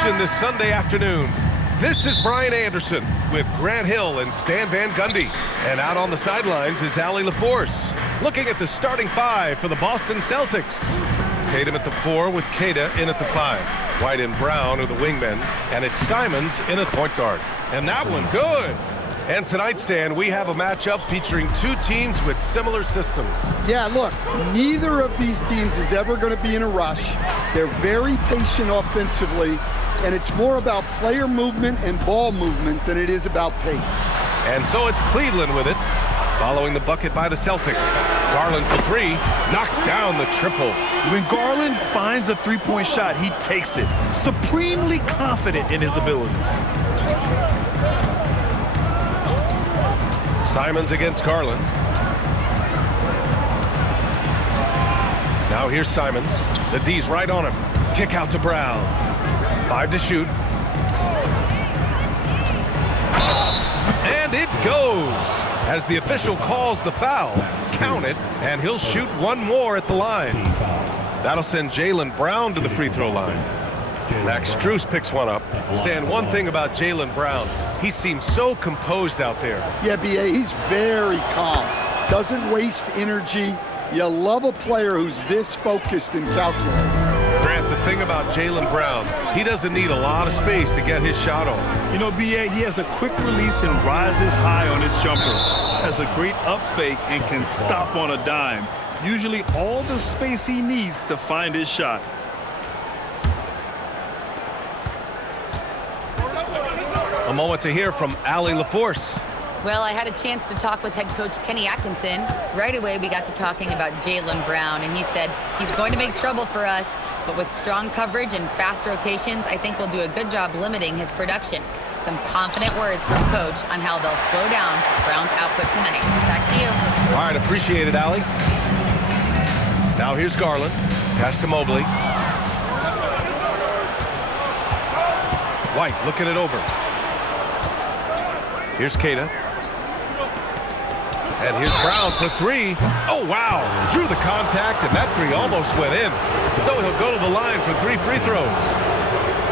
action this Sunday afternoon. This is Brian Anderson with Grant Hill and Stan Van Gundy. And out on the sidelines is Allie LaForce. Looking at the starting five for the Boston Celtics. Tatum at the 4 with Kata in at the 5. White and Brown are the wingmen. And it's Simons in at point guard. And that one, good. And tonight, Stan, we have a matchup featuring two teams with similar systems. Yeah, look, neither of these teams is ever going to be in a rush. They're very patient offensively, and it's more about player movement and ball movement than it is about pace. And so it's Cleveland with it, following the bucket by the Celtics. Garland for 3, knocks down the triple. When Garland finds a three-point shot, he takes it, supremely confident in his abilities. Simons against Garland. Now here's Simons. The D's right on him. Kick out to Brown. 5 to shoot. And it goes. As the official calls the foul, count it, and he'll shoot one more at the line. That'll send Jaylen Brown to the free throw line. Max Strus picks one up. Stan, one thing about Jaylen Brown, he seems so composed out there. Yeah, B.A., he's very calm. Doesn't waste energy. You love a player who's this focused and calculated. Grant, the thing about Jaylen Brown, he doesn't need a lot of space to get his shot off. You know, B.A., he has a quick release and rises high on his jumper. Has a great up fake and can stop on a dime. Usually all the space he needs to find his shot. A moment to hear from Allie LaForce. Well, I had a chance to talk with head coach Kenny Atkinson. Right away, we got to talking about Jaylen Brown, and he said he's going to make trouble for us, but with strong coverage and fast rotations, I think we'll do a good job limiting his production. Some confident words from coach on how they'll slow down Brown's output tonight. Back to you. All right, appreciate it, Allie. Now here's Garland. Pass to Mobley. White looking it over. Here's Kata. And here's Brown for 3. Oh, wow. Drew the contact, and that 3 almost went in. So he'll go to the line for 3 free throws.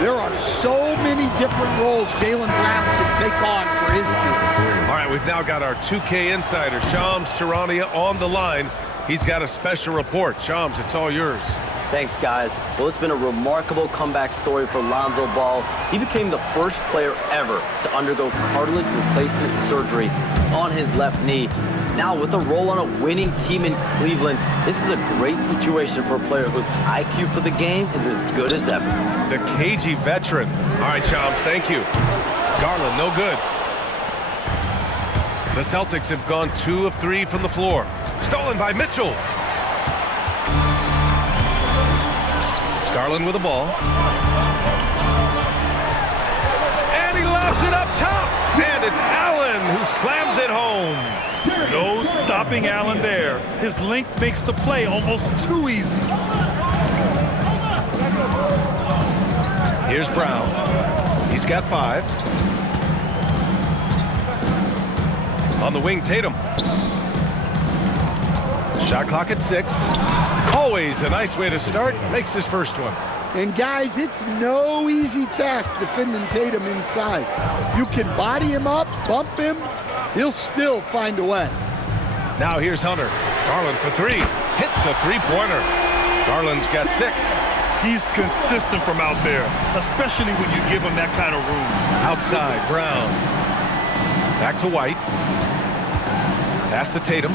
There are so many different roles Jaylen Brown can take on for his team. All right, we've now got our 2K insider, Shams Charania, on the line. He's got a special report. Shams, it's all yours. Thanks, guys. Well, it's been a remarkable comeback story for Lonzo Ball. He became the first player ever to undergo cartilage replacement surgery on his left knee. Now, with a role on a winning team in Cleveland, this is a great situation for a player whose IQ for the game is as good as ever. The cagey veteran. All right, Shams, thank you. Garland, no good. The Celtics have gone 2 of 3 from the floor. Stolen by Mitchell. Garland with the ball. And he lobs it up top. And it's Allen who slams it home. No stopping Allen there. His length makes the play almost too easy. Here's Brown. He's got 5. On the wing, Tatum. Shot clock at 6. Always a nice way to start. Makes his first one. And guys, it's no easy task defending Tatum inside. You can body him up, bump him, he'll still find a way. Now here's Hunter. Garland for 3. Hits a 3-pointer. Garland's got 6. He's consistent from out there, especially when you give him that kind of room. Outside, Brown. Back to White. Pass to Tatum.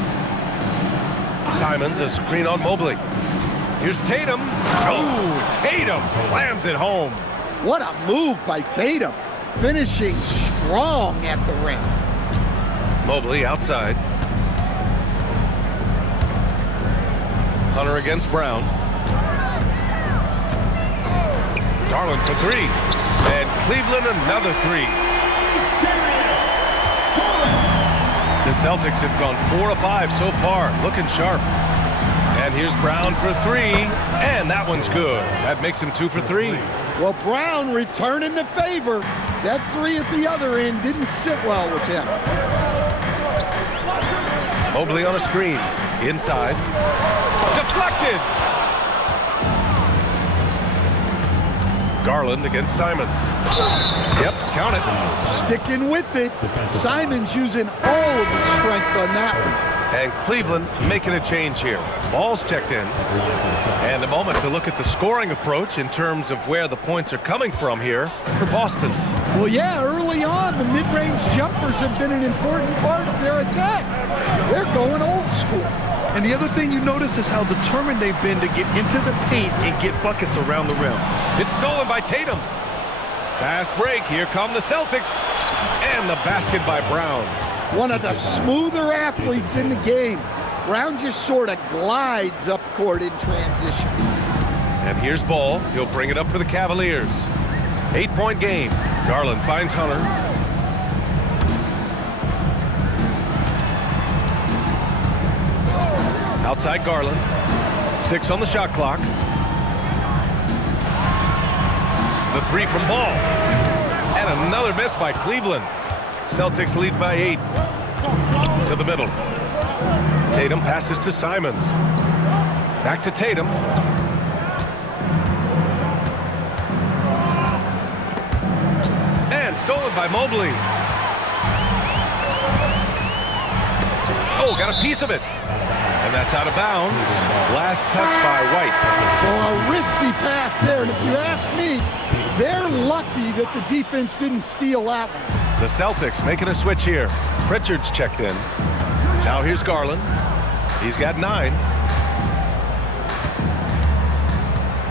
Simons, a screen on Mobley. Here's Tatum. Oh, Tatum slams it home. What a move by Tatum. Finishing strong at the rim. Mobley outside. Hunter against Brown. Garland for 3. And Cleveland another 3. The Celtics have gone 4 of 5 so far, looking sharp. And here's Brown for 3, and that one's good. That makes him 2 for 3. Well, Brown returning the favor. That 3 at the other end didn't sit well with him. Mobley on a screen, inside. Deflected! Garland against Simons. Yep, count it. Sticking with it. Simons using all of his strength on that one. And Cleveland making a change here. Ball's checked in. And a moment to look at the scoring approach in terms of where the points are coming from here for Boston. Well, yeah, early on, the mid-range jumpers have been an important part of their attack. They're going old school. And the other thing you notice is how determined they've been to get into the paint and get buckets around the rim. It's stolen by Tatum. Fast break. Here come the Celtics. And the basket by Brown. One of the smoother athletes in the game. Brown just sort of glides up court in transition. And here's Ball. He'll bring it up for the Cavaliers. 8-point game. Garland finds Hunter. Outside Garland. 6 on the shot clock. The 3 from Ball. And another miss by Cleveland. Celtics lead by 8. To the middle. Tatum passes to Simons. Back to Tatum. And stolen by Mobley. Oh, got a piece of it. And that's out of bounds. Last touch by White. So a risky pass there, and if you ask me, they're lucky that the defense didn't steal that one. The Celtics making a switch here. Pritchard's checked in. Now here's Garland. He's got 9.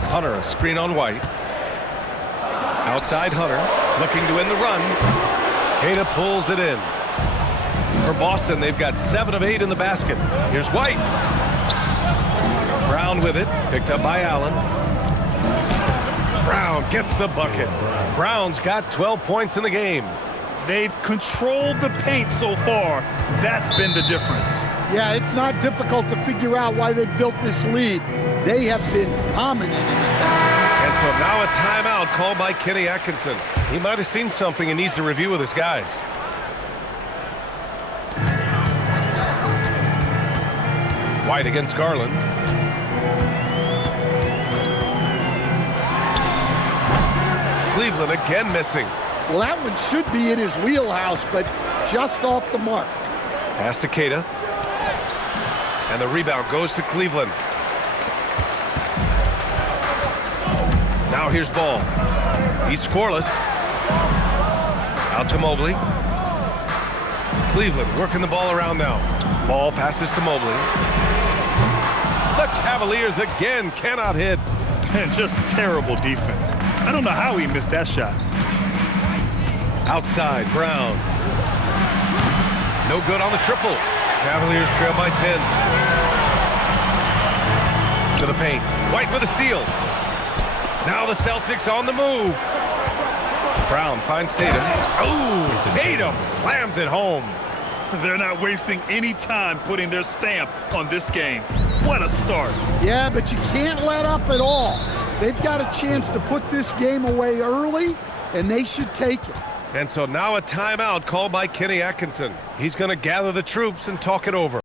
Hunter, a screen on White. Outside Hunter, looking to win the run. Tatum pulls it in. For Boston, they've got 7 of 8 in the basket. Here's White. Brown with it, picked up by Allen. Brown gets the bucket. Brown's got 12 points in the game. They've controlled the paint so far. That's been the difference. Yeah, it's not difficult to figure out why they built this lead. They have been dominating it. And so now a timeout called by Kenny Atkinson. He might have seen something and needs to review with his guys. White against Garland. Cleveland again missing. Well, that one should be in his wheelhouse, but just off the mark. Pass to Keita. And the rebound goes to Cleveland. Now here's Ball. He's scoreless. Out to Mobley. Cleveland working the ball around now. Ball passes to Mobley. The Cavaliers again cannot hit. And just terrible defense. I don't know how he missed that shot. Outside, Brown. No good on the triple. Cavaliers trail by 10. To the paint. White with a steal. Now the Celtics on the move. Brown finds Tatum. Oh, Tatum slams it home. They're not wasting any time putting their stamp on this game. What a start. Yeah, but you can't let up at all. They've got a chance to put this game away early, and they should take it. And so now a timeout called by Kenny Atkinson. He's going to gather the troops and talk it over.